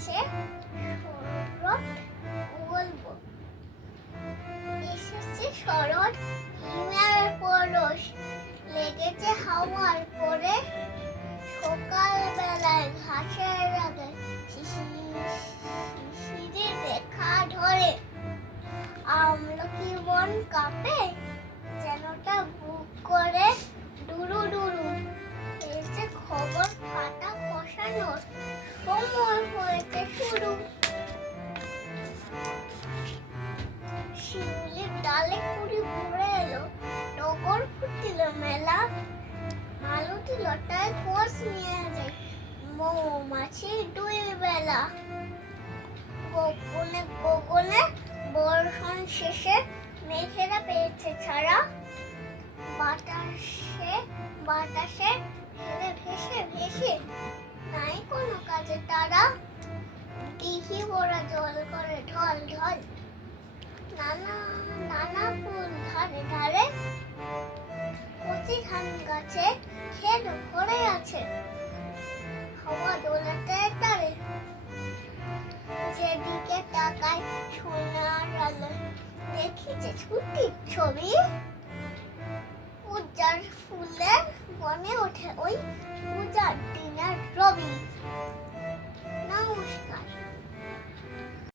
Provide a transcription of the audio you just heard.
আছে শরৎ বলবো, এসেছে শরৎ হিমের পরশ, লেগেছে হাওয়ার পরে, সকাল বেলায় ঘাসের আগে শিশিরের রেখা ধরে, আমলকি বন কাঁপে যেনটা বুক করে ডুরু ডুরু, এসে খবর কাটা কষানোর সময় হয়েছে শুরু। শিউলির ডালে কুড়ি ভরে এলো, টগর ফুটিল মেলা, মালতী লতায় খোঁজ নিয়ে যায়, মৌমাছি দুই বেলা। গোপনে গগনে বর্ষণ শেষে মেঘেরা পেয়েছে ছাড়া, বাতাসে বাতাসে ভেসে ভেসে নাই কোনো কাজে তারা, দিঘি ভরা জল করে ঢল ঢল, নানা নানা ফুল ধারে ধারে, কচি ধান গাছে ক্ষেত ভরে আছে, হাওয়া দোলাতে তারে, যেদিকে তাকায় সোনার আলো, দেখি যে ছুটির ছবি, পূজার ফুলের বনে ওঠে ওই পূজার দিনের রবি। নমস্কার।